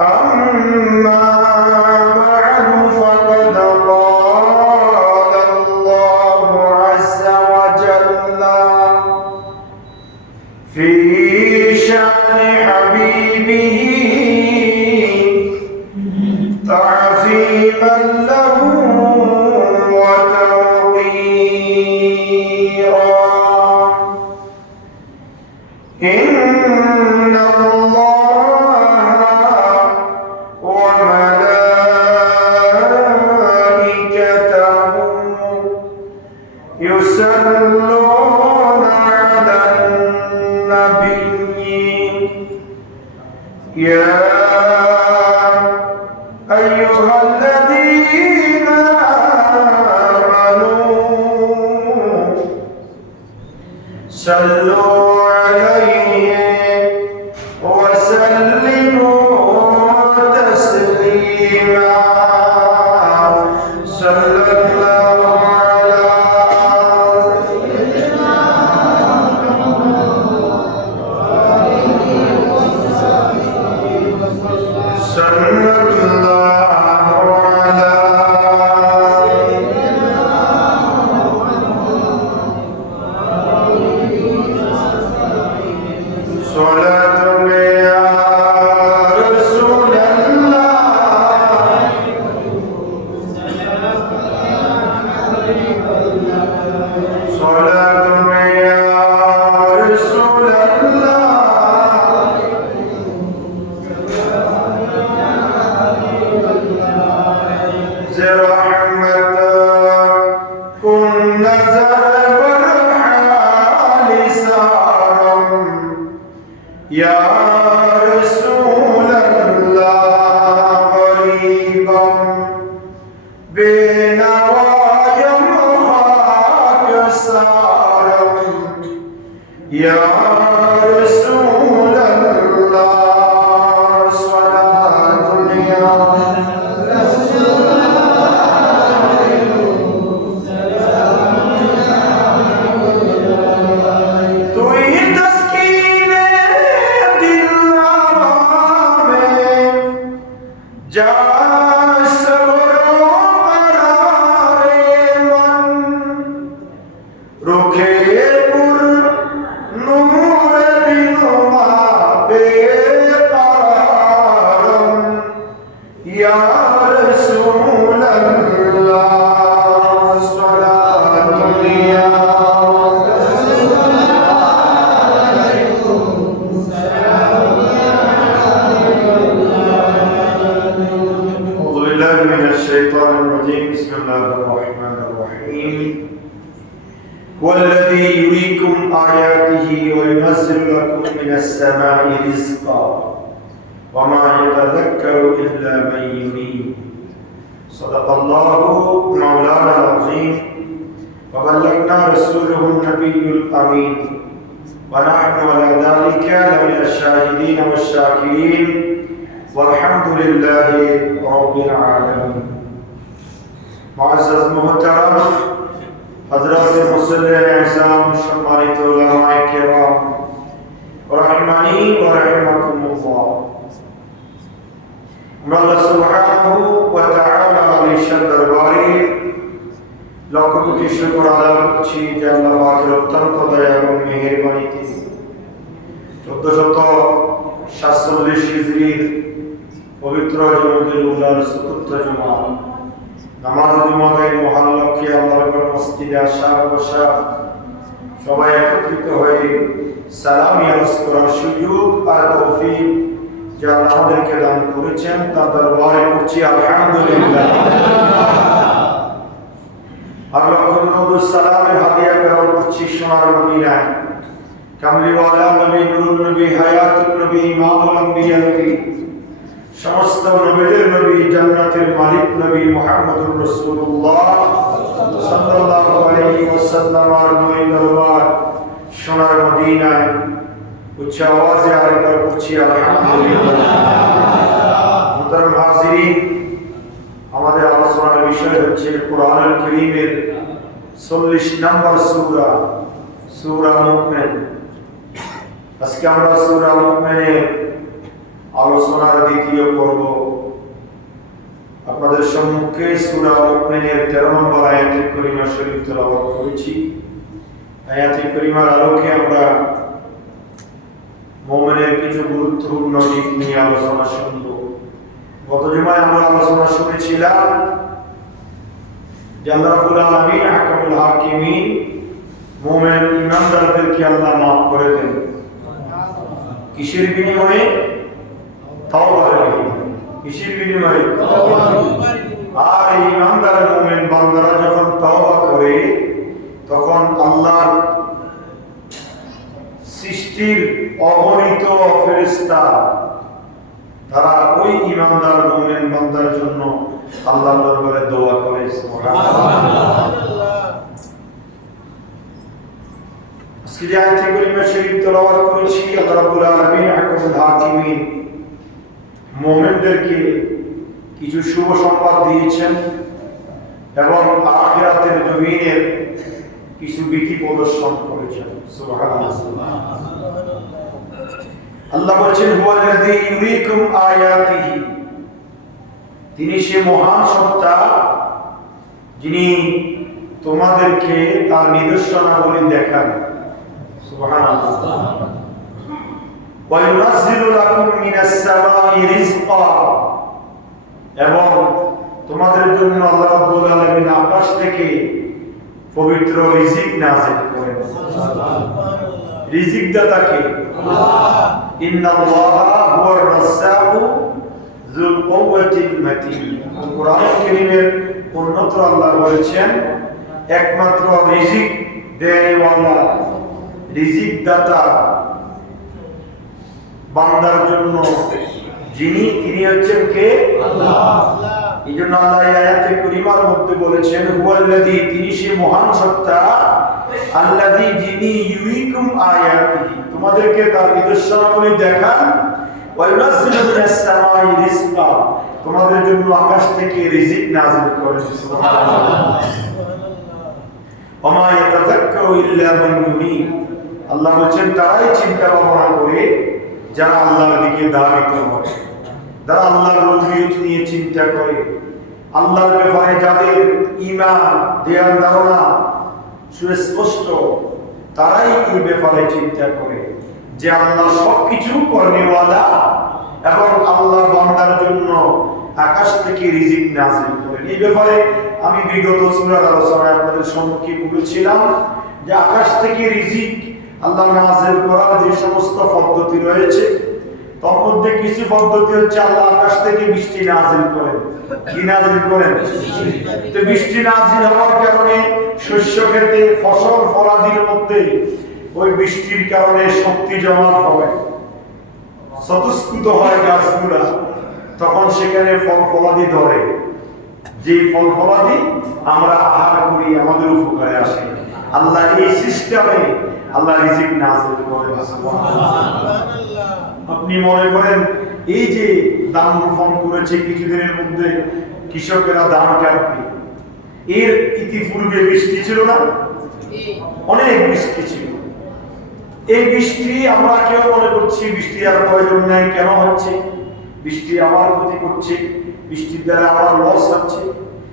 أما بعد فقد قال الله عز وجل في شأن حبيبه تعظيما له وتوقيرا إن الله وملائكته يصلون على النبي يا أيها الذين آمنوا صلوا عليه وسلموا تسليما صلى الله على سيدنا صلى الله على صلاة يا رسول الله صلاة يا رسول الله رحمة كن برحال سارا يا رسول الله قريبا بنوايا محاك سارا يا رسول الله صلاة يا الشيطان الرجيم بسم الله الرحمن الرحيم والذي يريكم آياته وينزل لكم من السماء رزقا وما يتذكر إلا من ينيب صدق الله مولانا العظيم وبلغنا رسوله النبي الأمين ونحن على ذلك لمن الشاهدين والشاكرين والحمد لله رب العالمين معزز محترم حضرات মুসল্লিয়ান ইসলাম সম্মানিত উলামায়ে কেরাম রাহিমানি ওয়া রাহিমাকুমুল্লাহ আল্লাহ সুবহানাহু ওয়া তাআলা আলাইহি দরবারে লক্ষ কোটি শুকর আদায় করছি যে আল্লাহ পাকের অত্যন্ত দয়া এবং মেহেরবানিতে 1447 হিজরির পবিত্র জুমাতুল উলার চতুর্থ জুমা নামাজ জুমাতের মহান লক্ষ্যে আল্লাহর মসজিদে আসা বসা সবাই একত্রিত হয়ে সালামি আরজ করার সুযোগ আর তৌফিক যা আমাদেরকে দান করেছেন তার দরবারে করছি আলহামদুলিল্লাহ। আর লক্ষ নবী সালামের হাদিয়া প্রেরণ করছি সোনার মদিনায় কামলিওয়ালা নবী নুরুন নবী হায়াতুন নবী ইমামুল আম্বিয়া নবী সমস্ত নবীদের নবী জান্নাতের মালিক নবী মুহাম্মদুর রাসূলুল্লাহ সাল্লাল্লাহু আলাইহি ওয়াসাল্লাম আর নবী দরবার সোনার মদিনায় উচ্চ আওয়াজে আরেকবার পড়ছি আলহামদুলিল্লাহ। মুহতারাম হাজিরিন, আমাদের আলোচনার বিষয় হচ্ছে কোরআনুল কারীমের 40 নম্বর সূরা সূরা মুমিন। আজকে আমরা সূরা মুমিনের আলোচনার দ্বিতীয় পর্ব। আপনাদের সম্মুখে সূরা মুমিনের 13 নম্বর আয়াতে কারিমা শরীফ তেলাওয়াত করেছি। আয়াতে কারিমার আলোকে আমরা মুমিনের কিছু গুরুত্বপূর্ণ দিক নিয়ে আলোচনা শুনব। গত জুমায় আমরা আলোচনা শুনেছিলাম যে আল্লাহ রাব্বুল আলামিন হাকামুল হাকিমিন মুমিন ইমানদারদেরকে আল্লাহ মাফ করে দেন। কিসের বিনিময়ে? তাওবার বিনিময়ে। কিসের বিনিময়ে? আর এই ইমানদার মুমিন বান্দারা যখন তাওবা করে তখন আল্লাহর সৃষ্টির অগণিত ফেরেশতা তারা ওই ইমানদার মুমিন বান্দার জন্য আল্লাহর দরবারে দোয়া করে। সুবহানাল্লাহ। আজকে যে আয়াতে কারিমা শরীফ তেলাওয়াত করেছি, আল্লাহ রাব্বুল আলামিন হাকামুল হাকিমিন মুমিনদেরকে কিছু শুভ সংবাদ দিয়েছেন এবং আখিরাতের জমিনের কিছু বিধি প্রদর্শন করেছেন। সুবহানাল্লাহ। আল্লাহ বলেছেন হুয়াল্লাযী ইউরীকুম আয়াতিহি, তিনি সে মহান সত্তা যিনি তোমাদেরকে তার নিদর্শনাবলী দেখান। সুবহানাল্লাহ। ওয়া ইউনাজ্জিলু লাকুম মিনাস সামাই রিজকা, এবং তোমাদের জন্য আল্লাহ রাব্বুল আলামিন আকাশ থেকে পবিত্র রিজিক নাযিল করেন। রিজিক দাতাকে আল্লাহ। ইন্নাল্লাহা হুয়ার রাজ্জাকু যুল কুওয়াতিল মাতিন। কোরআন কারীমের অন্যত্র আল্লাহ বলেছেন একমাত্র রিজিক দেনেওয়ালা, রিজিক দাতা বান্দার জন্য যিনি, তিনি হচ্ছেন কে? আল্লাহ। এইজন্য আল্লাহ এই আয়াতে কারিমার মধ্যে বলেছেন হুয়াল্লাযী, তিনি সে মহান সত্তা, আল্লাযী যিনি ইউরীকুম আয়াতিহি, তোমাদেরকে তার নিদর্শনাবলী দেখান, ওয়া ইউনাজ্জিলু মিনাস সামাই রিজকা, তোমাদের জন্য আকাশ থেকে রিজিক নাযিল করেন। সুবহানাল্লাহ। ওয়া মা ইয়াতাযাক্কারু ইল্লা মান ইউনীব, আল্লাহ বলেন তারাই চিন্তা ভাবনা করে যারা আল্লাহর দিকে ধাবিত হয়, যারা আল্লাহর রূবিয়ত নিয়ে চিন্তা করে, আল্লাহর ব্যাপারে যাদের ঈমান ধ্যান ধারণা সুস্পষ্ট, তারাই এই ব্যাপারে চিন্তা করে যে আল্লাহ সবকিছু করেওয়ালা এবং আল্লাহ বান্দার জন্য আকাশ থেকে রিজিক নাযিল করেন। এই ব্যাপারে আমি বিগত সূরার আলোচনায় আপনাদের সম্মুখে বলেছিলাম যে আকাশ থেকে রিজিক আল্লাহ নাযিল করার যে সমস্ত পদ্ধতি রয়েছে তার মধ্যে কিছু পদ্ধতি হচ্ছে আল্লাহ আকাশ থেকে বৃষ্টি নাযিল করেন। কি নাযিল করেন? তো বৃষ্টি নাযিল হওয়ার কারণে শস্য ক্ষেতে ফসল ফলাদির মধ্যে ওই বৃষ্টির কারণে শক্তি জমা হয়, স্বতঃস্ফূর্ত হয় গাছগুলা, তখন সেখানে ফল ফলাদি ধরে, যে ফল ফলাদি আমরা আহার করি, আমাদের উপকারে আসে। আল্লাহ এই সিস্টেমে আল্লাহ রিজিক নাযিল করেন। সুবহানাল্লাহ। আপনি মনে করেন এই যে ধান রোপণ করেছে কিছুদিনের মধ্যে কৃষকেরা ধান কাটবে, এর ইতিপূর্বে বৃষ্টি ছিল না? অনেক বৃষ্টি ছিল। এই বৃষ্টি আমরা কেউ মনে করছি বৃষ্টি আর প্রয়োজন নাই, কেন হচ্ছে? বৃষ্টি আবার ক্ষতি করছে, বৃষ্টির দ্বারা আবার লস হচ্ছে।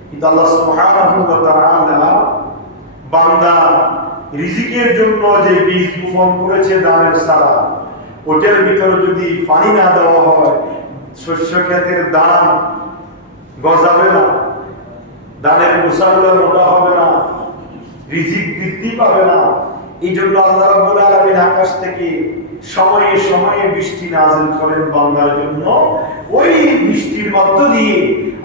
কিন্তু আল্লাহ সুবহানাহু ওয়া তাআলা বান্দা রিজিকের জন্য যে বীজ বপন করেছে ধানের চারা, ওটার ভিতরে যদি পানি না দেওয়া হয় শস্য ক্ষেতের ধান গজাবে না, ধানের গোছাগুলো মোটা হবে না, রিজিক বৃদ্ধি পাবে না। এই জন্য আল্লাহ রাব্বুল আলামিন আকাশ থেকে সময়ে সময়ে বৃষ্টি নাযিল করেন বান্দার জন্য। ওই বৃষ্টির মধ্য দিয়ে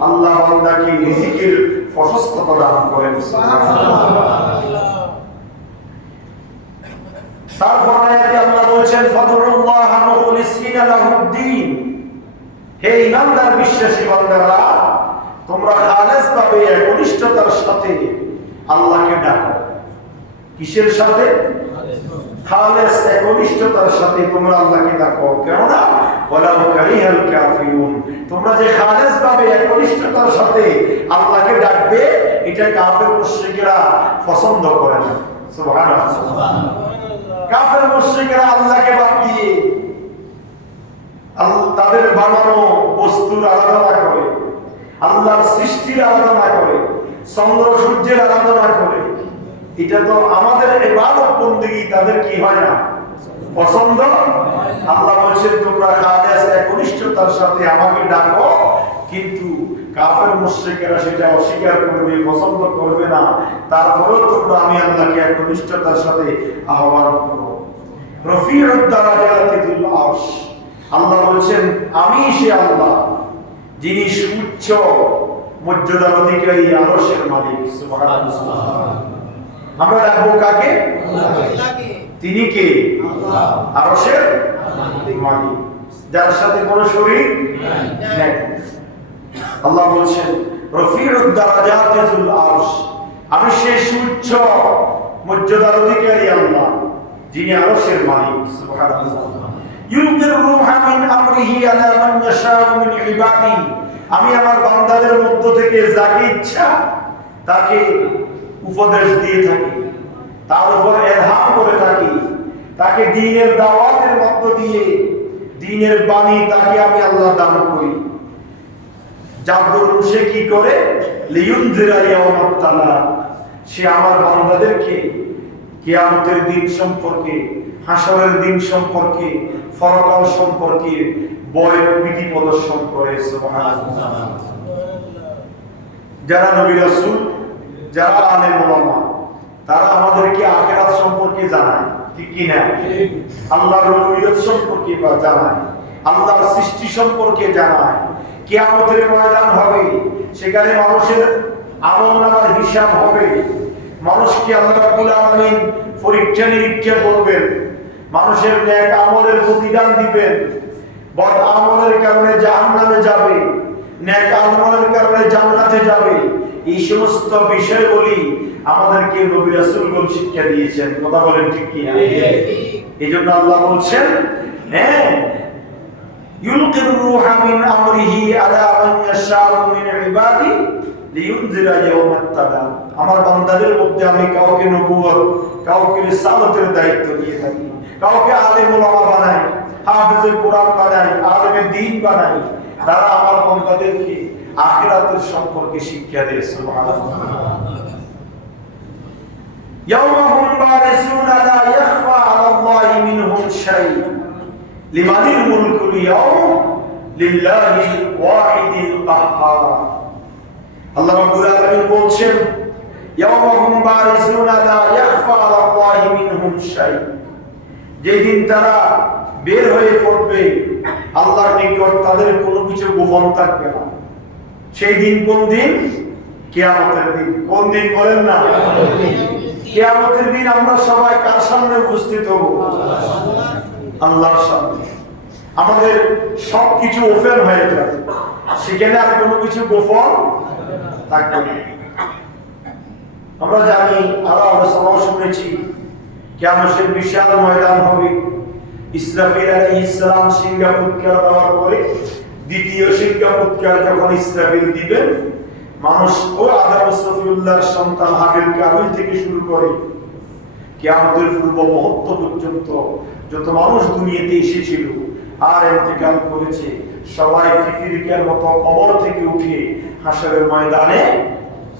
আল্লাহ বান্দাকে রিজিকের প্রশস্ততা দান করেন। সুবহানাল্লাহ। তারপর আয়াতে আল্লাহ বলেছেন ফাদুল্লাহ মুখলিসিনা লাহুদ্দিন, হে ইমানদার বিশ্বাসী বান্দারা, তোমরা খালেস ভাবে একনিষ্ঠতার সাথে আল্লাহকে ডাকো। কিসের সাথে? খালেস একনিষ্ঠতার সাথে তোমরা আল্লাহকে ডাকো। কেননা ওয়ালাউ কারিহাল কাফিরুন, তোমরা যে খালেস ভাবে একনিষ্ঠতার সাথে আল্লাহকে ডাকবে এটা কাফের মুশরিকরা পছন্দ করে না। সুবহানাল্লাহ। কাফের মুশরিকরা আল্লাহকে বাদ দিয়ে তাদের বানানো বস্তুর আরাধনা করে, আল্লাহর সৃষ্টির আরাধনা করে, চন্দ্র সূর্যের আরাধনা করে, এটা তো আমাদের ইবাদত বন্দেগী তাদের কি হয় না, পছন্দ। আল্লাহ বলছেন তোমরা খালেস একনিষ্ঠতার সাথে আমাকে ডাকো, কিন্তু কাফের মুশরিকেরা সেটা অস্বীকার করবে, পছন্দ করবে না। তারপরেও তোমরা আমি আল্লাহকে একনিষ্ঠতার সাথে আহ্বান করো। রফিউদ দারাজাতিল আরশ, আল্লাহ বলছেন আমি সে আল্লাহ যিনি সুউচ্চ মর্যাদার অধিকারী, আরশের মালিক। সুবহানাল্লাহ। আমরা ডাকবো কাকে? তিনি কে? আরশের মালিক, যার সাথে কোনো শরীক নেই। আল্লাহ বলছেন রফিউদ দারাজাতিল আরশ, আমি সেই সুউচ্চ মর্যাদার অধিকারী আল্লাহ যিনি আরশের মালিক। সুবহানাল্লাহ। ইউলকির রূহা মিন আমরিহি আলা মান ইয়াশাউ মিন ইবাদি, আমি আমার বান্দাদের মধ্য থেকে যাকে ইচ্ছা তাকে উপদেশ দিয়ে থাকি, তার উপর ইলহাম করে থাকি, তাকে দ্বীনের দাওয়াতের মধ্য দিয়ে দ্বীনের বাণী তাকে আমি আল্লাহ দান করি। যার দরুন সে কি করে? লিয়ুনজিরা ইয়াউমাত তালাক, সে আমার বান্দাদেরকে কিয়ামতের দিন সম্পর্কে, হাসরের দিন সম্পর্কে, পরকাল সম্পর্কে বয় ভীতি প্রদর্শন করে। সুবহানাল্লাহ। যারা নবী রাসূল, যারা আলেম ওলামা, তারা আমাদেরকে আখিরাত সম্পর্কে জানায়, ঠিক কি না? আল্লাহর রুবুবিয়ত সম্পর্কে জানায়, আল্লাহর সৃষ্টি সম্পর্কে জানায়। কিয়ামতের ময়দান হবে, সেখানে মানুষের আমলনামার হিসাব হবে, মানুষকে আল্লাহ রাব্বুল আলামিন পরীক্ষা নিরীক্ষা করবেন, মানুষের নেক আমলের প্রতিদান দিবেন। বদ আমলের কারণে জাহান্নামে যাবে, নেক আমলের কারণে জান্নাতে যাবে। এই সমস্ত বিষয়গুলি আমাদেরকে নবী রাসূলগণ শিক্ষা দিয়েছেন। কথা বলেন ঠিক কি না? এইজন্য আল্লাহ বলছেন হ্যাঁ, ইউলকির রূহা মিন আমরিহি আলা মান ইয়াশাউ মিন ইবাদি লিয়ুনজিরা ইয়াউমাত তালাক, আমার বান্দাদের মধ্যে আমি কাউকে নবুয়ত, কাউকে রিসালাতের দায়িত্ব দিয়ে থাকি, কাউকে আলেম ওলামা বানাই, হাফেজে কোরআন বানাই, আলেমে দ্বীন বানাই, তারা আমার বান্দাদেরকে আখিরাতের সম্পর্কে শিক্ষা দেয়। সুবহানাল্লাহ। ইয়াউমা হুম বারিসুনা লা ইয়াখফা আলাল্লাহি মিনহুম শাই, লিমানিল মুলকুল ইয়াউম লিল্লাহিল ওয়াহিদিল কাহ্হার। আল্লাহ রাব্বুল আলামিন বলছেন ইয়াউমা হুম বারিসুনা লা ইয়াখফা আলাল্লাহি মিনহুম শাই, যেদিন তারা বের হয়ে পড়বে আল্লাহর নিকট তাদের কোনো কিছু গোপন থাকবে না। সেই দিন কোন দিন? কিয়ামতের দিন। কোন দিন বলেন না? কিয়ামতের দিন আমরা সবাই কার সামনে উপস্থিত হব? আল্লাহর সামনে। আমাদের সবকিছু ওপেন হয়ে যাবে, সেখানে আর কোনো কিছু গোপন থাকবে না। আমরা জানি, আরো আলোচনাও শুনেছি, কিয়ামতের বিশাল ময়দান হবে। ইসরাফিল আলাইহিস সালাম সিংহা ফুৎকার দেওয়ার পরে দ্বিতীয় সিংহা ফুৎকার যখন ইসরাফিল দিবেন, মানুষ ও আদম সফিউল্লাহর সন্তান হাবিল কাবিল থেকে শুরু করে কিয়ামতের পূর্ব মুহূর্ত পর্যন্ত যত মানুষ দুনিয়াতে এসেছিল আর ইন্তেকাল করেছে, সবাই ফিফিরিকার মতো কবর থেকে উঠে হাশরের ময়দানে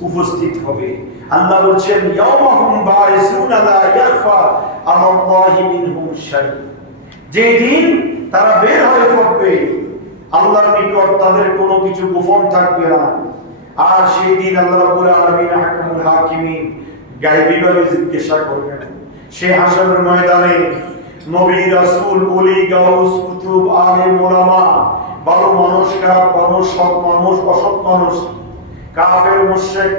উপস্থিত হবে। আল্লাহ বলছেন ইয়াউমা হুম বারিসুনা লা ইয়াখফা আলাল্লাহি মিনহুম শাই, যেদিন তারা বের হয়ে পড়বে আল্লাহর নিকট তাদের কোনো কিছু গোপন থাকবে না। আর সেই দিন আল্লাহ রাব্বুল আলামিন আহকামুল হাকিমিন গায়বীভাবে জিজ্ঞাসা করবেন। সেই হাশরের ময়দানে নবী রাসূল, ওলি, গাউস, কুতুব, আলেম, ওলামা, ভালো মানুষ, খারাপ মানুষ, সৎ মানুষ, অসৎ মানুষ, কাফের, মুশরিক,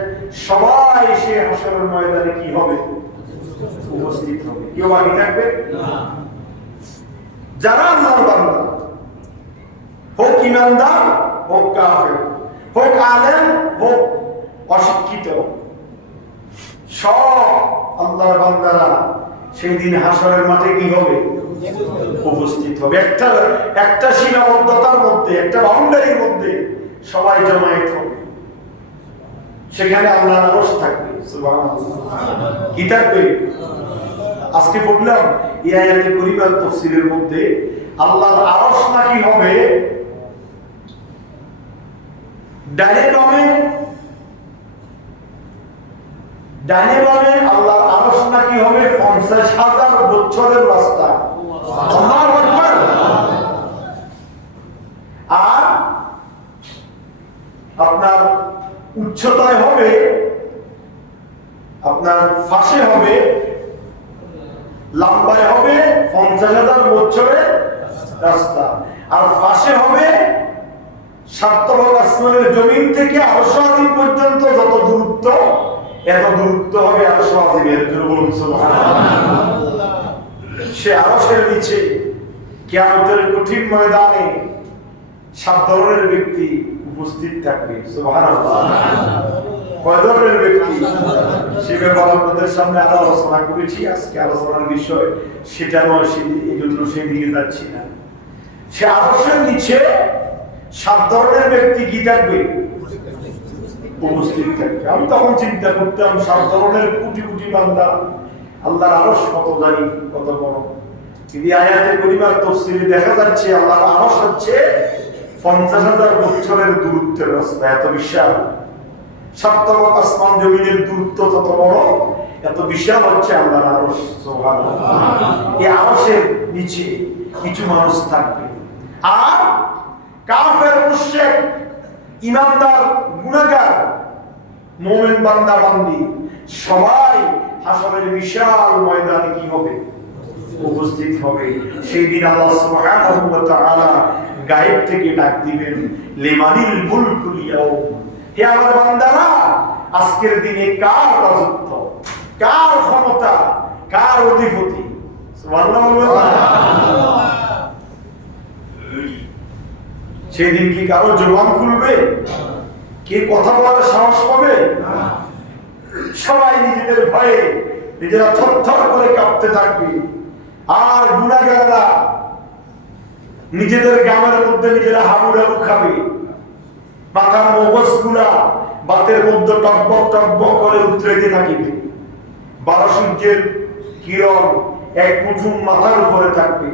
সবাই সেই হাশরের ময়দানে কি হবে? উপস্থিত হবে। কেউ বাকি থাকবে না। যারা আল্লাহর বান্দা, হোক ইমানদার, হোক কাফের, হোক আলেম, হোক অশিক্ষিত, সব আল্লাহর বান্দারা সেই দিন হাশরের মাঠে কি হবে? উপস্থিত হবে। একটা সীমাবদ্ধতার মধ্যে, একটা বাউন্ডারির মধ্যে সবাই জমায়েত হবে। সেখানে আল্লাহর আরশ থাকবে। সুবহানাল্লাহ। কি থাকবে? আজকে পড়লাম এই আয়াতে কারিমার তাফসীরের মধ্যে আল্লাহর আরশ নাকি হবে ডানে বামে আল্লাহর আরশ নাকি হবে 50,000 বছরের রাস্তা। আল্লাহু আকবার। আর আপনার উচ্চতায় হবে, আপনার ফাঁসে হবে, লম্বায় হবে 50,000 বছরের রাস্তা, আর ফাঁসে হবে 7 তবক আসমানের জমিন থেকে আরশ আজিম পর্যন্ত যত দূরত্ব, এত দূরত্ব হবে আরশ আজিমের। বলুন সুবহানাল্লাহ। সে আরশের নিচে কিয়ামতের কঠিন ময়দানে 7 ধরনের ব্যক্তি উপস্থিত থাকবে। সুবহানাল্লাহ। কয় ধরনের ব্যক্তি সে ব্যাপারে আপনাদের সামনে আরো আলোচনা করেছি। আজকে আলোচনার বিষয় সেটা নয়, এই জন্য সেদিকে যাচ্ছি না। সে আরশের নিচে 7 ধরনের ব্যক্তি কি থাকবে? উপস্থিত থাকবে। আমি তখন চিন্তা করতাম 7 ধরনের কোটি কোটি বান্দা, আল্লাহর আরশ কত জানি কত বড়। কিন্তু আয়াতে পরিবার তাফসীরে দেখা যাচ্ছে আল্লাহর আরশ হচ্ছে 50,000 বছরের দূরত্বের রাস্তা। এত বিশাল। 7 তবক আসমান জমিনের দূরত্ব যত বড়, এত বিশাল হচ্ছে আল্লাহর আরশ। সুবহানাল্লাহ। এই আরশের নিচে কিছু মানুষ থাকবে, আর কাফের, মুশরিক, ঈমানদার, গুনাহগার, মুমিন বান্দা বান্দি সবাই হাসরের বিশাল ময়দানে কি হবে? উপস্থিত হবে। সেই দিন আল্লাহ সুবহানাহু ওয়া তাআলা গায়েব থেকে ডাক দিবেন, লিমানিল মুলকুল ইয়াউম। হে আমার বান্দারা, আজকের দিনে কার রাজত্ব, কার ক্ষমতা, কার অধিপতি? সুবহানাল্লাহ। সেদিন কি কারো জবান খুলবে? কে কথা বলার সাহস পাবে? সবাই নিজেদের ভয়ে নিজেরা থরথর করে কাঁপতে থাকবে। আর গুনাহগাররা নিজেদের গামের মধ্যে নিজেরা হাবুডাবু খাবে। মাথার মগজগুলা বাতের মধ্যে টকবক টকবক করে উতরাইতে থাকিবে। 12 সূর্যের কিরণ এক কুঠুম মাথার উপরে থাকবে।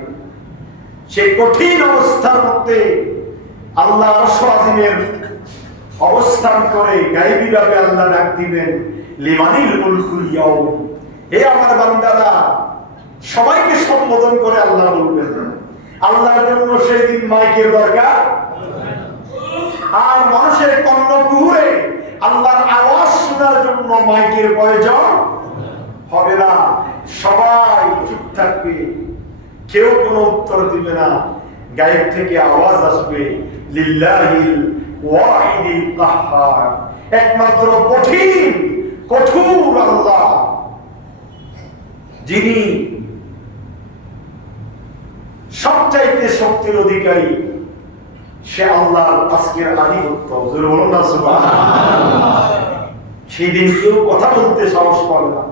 সেই কঠিন অবস্থার মধ্যে আল্লাহ আরশ আজিমের অবস্থান করে গায়েবী ভাবে আল্লাহ ডাক দিবেন, লিমানিল মুলকুল ইয়াউম। হে আমার বান্দারা, সবাইকে সম্বোধন করে আল্লাহ বলবেন। আল্লাহর জন্য সেই দিন মাইকের দরকার, আর মানুষের কর্ণকুহরে আল্লাহর আওয়াজ শোনার জন্য মাইকের প্রয়োজন হবে না। সবাই চুপ থাকবে, কেউ কোনো উত্তর দিবে না। গায়েব থেকে আওয়াজ আসবে, লিল্লাহিল ওয়াহিদিল কাহ্হার। একমাত্র কঠিন কঠোর আল্লাহ, যিনি সবচাইতে শক্তির অধিকারী, সে আল্লাহর আজকের আধিপত্য। জোরে বলুন না সুবহানাল্লাহ। সেই দিন কেউ কথা বলতে সাহস পাবে না।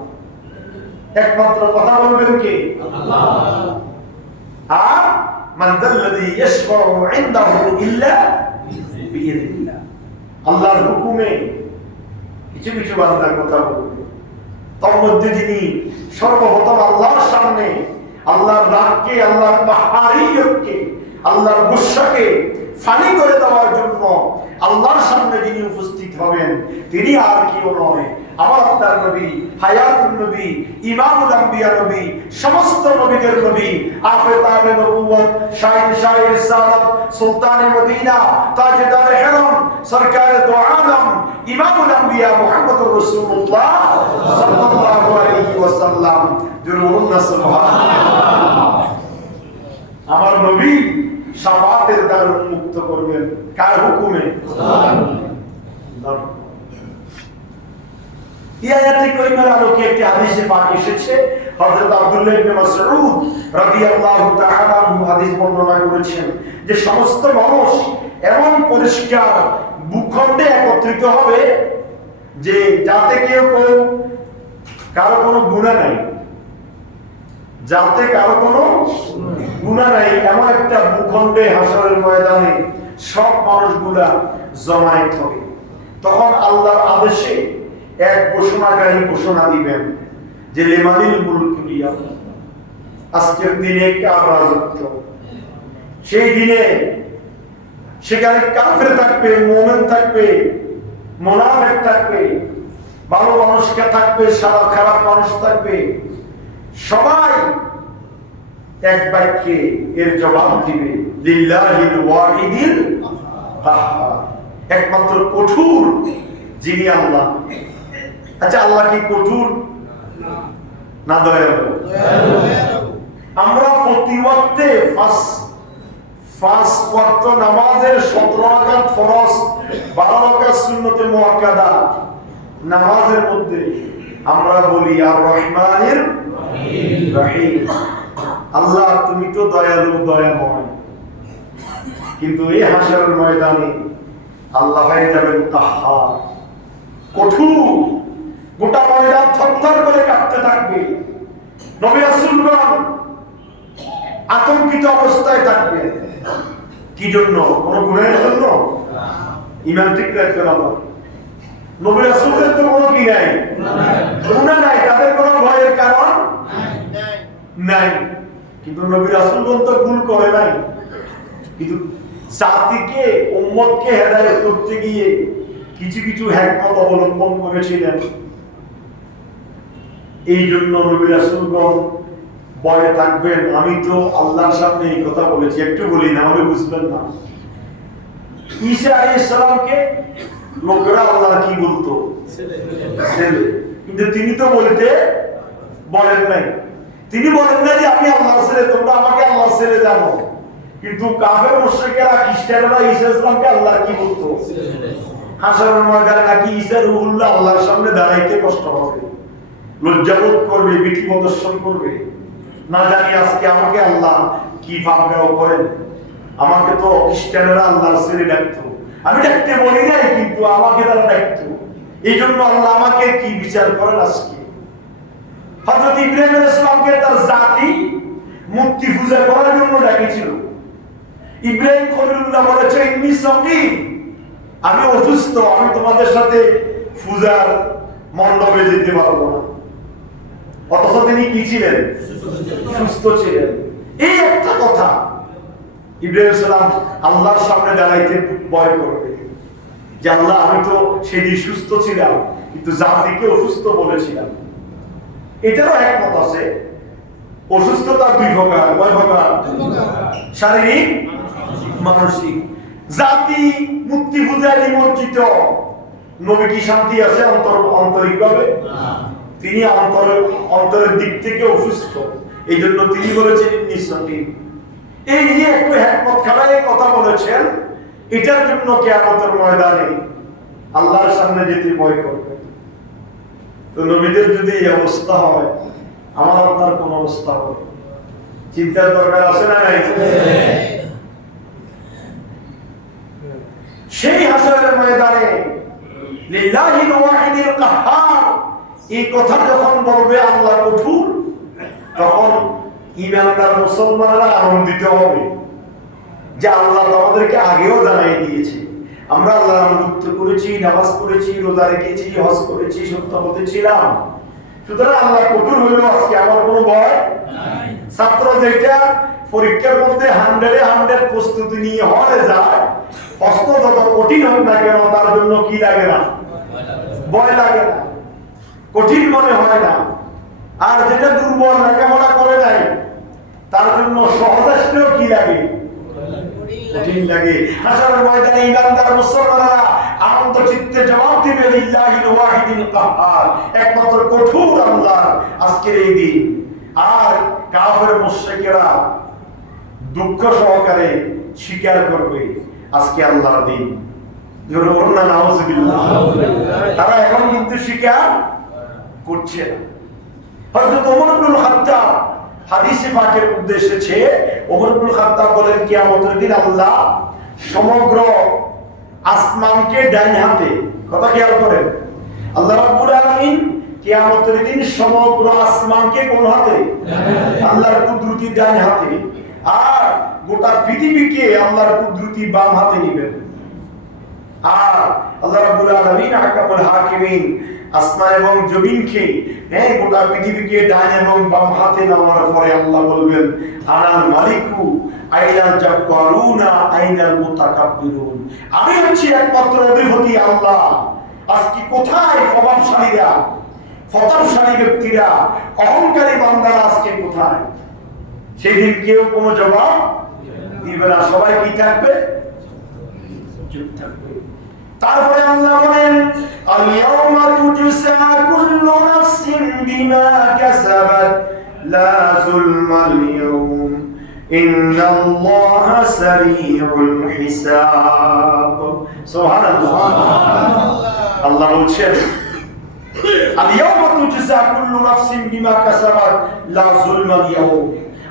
একমাত্র কথা বলবেন কে? আল্লাহ। আর মান যাল্লাযী ইয়াশফাউ ইনদাহু ইল্লা বিইذনিল্লাহ। আল্লাহর হুকুমে কিছু কিছু বান্দা কথা বলবে। তার মধ্যে যিনি সর্বপ্রথম আল্লাহর সামনে আল্লাহর রাগকে, আল্লাহর পাহাড়িয়তকে, আল্লাহর গুসাকে ফানি করে দেওয়ার জন্য আল্লাহর সামনে যিনি উপস্থিত হবেন, তিনি আর কেউ নয়, আমার আপনার নবী, হায়াতুন নবী, ইমামুল আম্বিয়া নবী, সমস্ত নবীদের নবী, আফেতারে নবুয়ত, শাহিদ রিসালাত, সুলতানে মদিনা, তাজদারে হিরম, সরকারে দো আলম, ইমামুল আম্বিয়া মুহাম্মদুর রাসূলুল্লাহ সাল্লাল্লাহু আলাইহি ওয়াসাল্লাম। জুরুন সুবহানাল্লাহ। আমার নবী শাফাতের দ্বার উন্মুক্ত করবেন কার হুকুমে? আল্লাহর। এই আয়াতে কারিমার আলোকে একটি হাদিসে পাক এসেছে। হযরত আব্দুল্লাহ ইবনে মাসউদ রাদিয়াল্লাহু তাআলা আনহু হাদিস বর্ণনা করেছেন যে সমস্ত মানুষ এমন পরিষ্কার ভূখণ্ডে একত্রিত হবে যে যাতে কেউ কারো কোনো গুনাহ নাই, যাতে কারো কোনো গুনাহ নাই, এমন একটা ভূখণ্ডে হাসরের ময়দানে সব মানুষগুলা জমায়েত হবে। তখন আল্লাহর আদেশে এক ঘোষণাকারী ঘোষণা দিবেন যে লিমানিল মুলকুল ইয়াউম। আজকের দিনে কার রাজত্ব, সেই দিনে সেখানে কাফের থাকবে, মুমিন থাকবে, মুনাফিক থাকবে, ভালো মানুষকে থাকবে, খারাপ মানুষ থাকবে। সবাই এক বাক্যে এর জবাব দিবে, লিল্লাহিল ওয়াহিদিল কাহ্হার, একমাত্র কঠোর যিনি আল্লাহ। আচ্ছা, আল্লাহ কি কঠোর না দয়ালু? আমরা প্রতি ওয়াক্তে পাঁচ ওয়াক্ত নামাজের 17 রাকাত ফরজ, 12 রাকাত সুন্নতে মুআক্কাদা নামাজের মধ্যে আমরা বলি আর রহমানির রহিম। আল্লাহ তুমি তো দয়ালু, দয়াময়, কিন্তু এই হাসরের ময়দানে আল্লাহ হয়ে যাবেন কাহ্হার, কঠোর। গোটা ময়দান থরথর করে কাঁপতে থাকবে। নবী রাসূলগণ আতঙ্কিত অবস্থায় থাকবে। কি জন্য? কোন গুনাহের জন্য? ঈমান ঠিক রাখতে হবে। নবী রাসূলদের তো কোনো কি নাই, গুনাহ নাই, তাদের কোনো ভয়ের কারণ নাই। কিন্তু নবী রাসূলগণ তো ভুল করে নাই, কিন্তু জাতিকে, উম্মতকে হেদায়েত করতে গিয়ে কিছু কিছু হিকমত অবলম্বন করেছিলেন। এই জন্য নবী রাসূলগণ ভয়ে থাকবেন। আমি তো আল্লাহর সামনে এই কথা বলেছি, একটু বলি না হলে বুঝবেন না। ঈসা আলাইহিস সালামকে লোকেরা আল্লাহ কি বলতো? ছেলে। কিন্তু তিনি তো বলেন নাই। তিনি বলেন না যে আমি আল্লাহর ছেলে, তোমরা আমাকে আল্লাহর ছেলে জানো। কিন্তু কাফের মুশরিকেরা, খ্রিস্টানেরা ঈসা ইসলামকে আল্লাহ কি বলতো? হাসরের ময়দানে নাকি ঈসা রূহুল্লাহ আল্লাহর সামনে দাঁড়াইতে কষ্ট হবে, লজ্জাবোধ করবে, বিধি প্রদর্শন করবে। না জানি আজকে আমাকে আল্লাহ কি ভাবনাও করেন। আমাকে তো খ্রিস্টানেরা আল্লাহর ছেলে ডাকতো, আমি ডাকতে বলি নাই, কিন্তু আমাকে তারা ডাকতো। এই জন্য আল্লাহ আমাকে কি বিচার করেন আজকে? হযরত ইব্রাহিম আলাইহিস সালামকে তার জাতি মূর্তি পূজা করার জন্য ডাকেছিল। ইব্রাহিম খলিলুল্লাহ বলেছে, ইন্নী সাকিম, আমি অসুস্থ, আমি তোমাদের সাথে পূজার মণ্ডপে যেতে পারবো না। অথচ তিনি কি ছিলেন? সুস্থ ছিলেন। এই একটা কথা ইব্রাহিম সালাম আল্লাহর সামনে দাঁড়াইতে ভয় করবে যে আল্লাহ আমি তো সেদিন সুস্থ ছিলাম, কিন্তু জাতিকে অসুস্থ বলেছিলাম। এটারও একমত আছে। অসুস্থতা দুই প্রকার, কয় প্রকার? শারীরিক, মানসিক। জাতি মূর্তি পূজায় নিমজ্জিত, নবী কি শান্তি আছে আন্তরিকভাবে? তিনি অন্তরের দিক থেকে অসুস্থ। এই জন্য তিনি বলেছেন নিঃসন্দেহ। এই যে একটু হিকমত খাড়ায় কথা বলেছেন, এটার জন্য কিয়ামতের ময়দানে আল্লাহর সামনে যেতে ভয় করবে। তো নবীদের যদি এই অবস্থা হয়, আমার আপনার কোন অবস্থা হবে? চিন্তার দরকার আছে না নাই? সেই হাসরের ময়দানে লিল্লাহিল ওয়াহিদিল কাহ্হার এই কথা যখন বলবে আল্লাহ কঠোর, তখন ঈমানদার মুসলমানরা আনন্দিত হবে যে আল্লাহ আমাদেরকে আগেও জানাই দিয়েছে। আমরা আল্লাহর আনুগত্য করেছি, নামাজ পড়েছি, রোজা রেখেছি, হজ করেছি, সত্যপথে ছিলাম। সুতরাং আল্লাহ কঠোর হইল, আজকে আমার কোনো ভয় নাই। ছাত্র যেটা পরীক্ষার মধ্যে 100 প্রস্তুতি নিয়ে হলে যায়, প্রশ্ন যত কঠিন হোক না কেন তার জন্য কি লাগে না? ভয় লাগে না, কঠিন মনে হয় না। আর যেটা দুর্বল, লেখাপড়া করে নাই, তার জন্য সহজ আসলেও কি লাগে? কঠিন লাগে। হাসরের ময়দানে ঈমানদার মুসলমানরা আনন্দ চিত্তে জবাব দিবে, লিল্লাহিল ওয়াহিদিল কাহ্হার, একমাত্র কঠোর আল্লাহ আজকের এই দিন। আর কাফের মুশরিকেরা দুঃখ সহকারে স্বীকার করবে আজকে আল্লাহর দিন। তারা এখন কিন্তু স্বীকার করছে না। হযরত ওমর ইবনুল খাত্তাব হাদিসে পাকের মধ্যে এসেছে, ওমর ইবনুল খাত্তাব বলেন কিয়ামতের দিন আল্লাহ সমগ্র আসমানকে ডান হাতে, কথা খেয়াল করেন, আল্লাহ রাব্বুল আলামিন কিয়ামতের দিন সমগ্র আসমানকে কোন হাতে? আল্লাহর কুদরতি ডান হাতে। আর গোটা পৃথিবীকে আল্লাহর কুদরতি বাম হাতে নেবেন। আর আল্লাহ রাব্বুল আলামিন হাকামুল হাকিমিন, আসমান এবং জমিনকে, গোটা পৃথিবীকে ডান এবং বাম হাতে নেওয়ার পরে আল্লাহ বলবেন আনাল মালিকু আইনাল জাব্বারুনা আইনাল মুতাকাব্বিরুন, আমি হচ্ছি একমাত্র অধিপতি আল্লাহ। আজকে কোথায় প্রভাবশালীরা, প্রতাপশালী ব্যক্তিরা, অহংকারী বান্দারা আজকে কোথায়? সেদিন কেউ কোনো জবাব দিবে না, সবাই কি থাকবে? চুপ থাকবে। তারপরে আল্লাহ বলেন আল-ইয়াওমা তুজসা কুল্লু নাফসিন বিমা কাসাবাত লা যুলমাল ইয়াওম ইন্নাল্লাহা সারিউল হিসাব। সুবহানাল্লাহ। আল্লাহ বলছেন আল-ইয়াওমা তুজসা কুল্লু নাফসিন বিমা কাসাবাত লা যুলমাল ইয়াওম,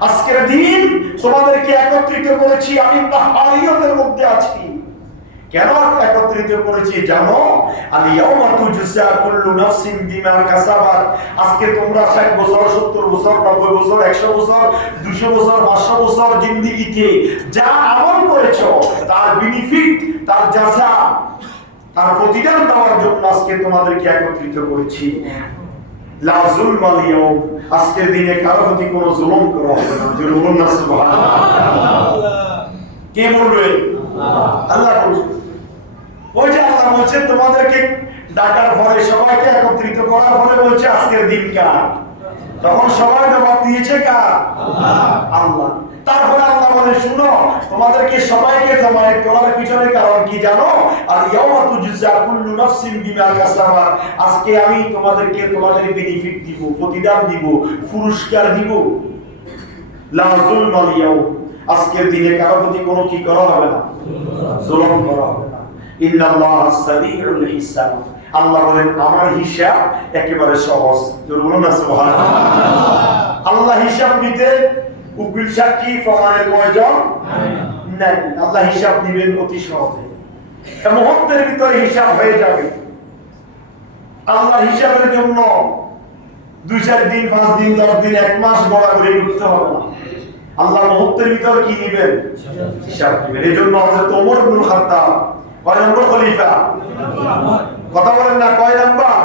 আজকের দিন তোমাদেরকে একত্রিত করেছি, আমি তাহরিয়তের মধ্যে আছি। কেন একত্রিত করেছি জানো? আল-ইয়াওমা তুজসা কুল্লু নাফসিন বিমা কাসাবাত, আজকে তোমরা 60 বছর 70 বছর 90 বছর 100 বছর 200 বছর 500 বছর জিন্দেগিতে যা আমল করেছো তার বেনিফিট, তার জাযা, তার প্রতিদান দেওয়ার জন্য আজকে তোমাদেরকে একত্রিত করেছি। লা যুলমাল ইয়াওম, আজকের দিনে কারো প্রতি কোনো জুলুম করা হবে না। জোরে বলুন না সুবহানাল্লাহ। কে বলবে? আল্লাহ বলবে। ওই যে আল্লাহ বলছে তোমাদেরকে ডাকার পরে সবাইকে একত্রিত করার পরে বলছে আজকের দিন কার? তখন সবাই জবাব দিয়েছে কার? আল্লাহ। তারপরে আল্লাহ বলে শুনো, তোমাদেরকে সবাইকে জমায়েত করার পিছনে কারণ কি জানো? আর ইয়াওমা তুজজা কুল্লু নাফসিন বিমা কাসাবাত, আজকে আমি তোমাদেরকে তোমাদের বেনিফিট দিব, প্রতিদান দিব, পুরস্কার দিব। লা যুলমাল ইয়াওম, আজকের দিনে কারো প্রতি কোনো কি করা হবে না, জুলুম করা হবে না। ইন্নাল্লাহা সারিউল হিসাব, আল্লাহ বলেন আমার হিসাব একেবারে সহজ। জোরে বলুন না সুবহানাল্লাহ। আল্লাহ হিসাব নিতে উকিল সাক্ষী প্রমাণের প্রয়োজন নাই, আল্লাহ হিসাব নেবেন অতি সহজে, মুহূর্তের ভিতরে হিসাব হয়ে যাবে। আল্লাহ হিসাবের জন্য 2-4 দিন 5 দিন 10 দিন 1 মাস গড়াগড়ি করতে হবে না। আল্লাহ মুহূর্তের ভিতরে কি নেবেন? হিসাব নেবেন। এই জন্য হযরত ওমর ইবনে খাত্তাব কয় নম্বর খলিফা? কথা বলেন না, কয় নাম্বার?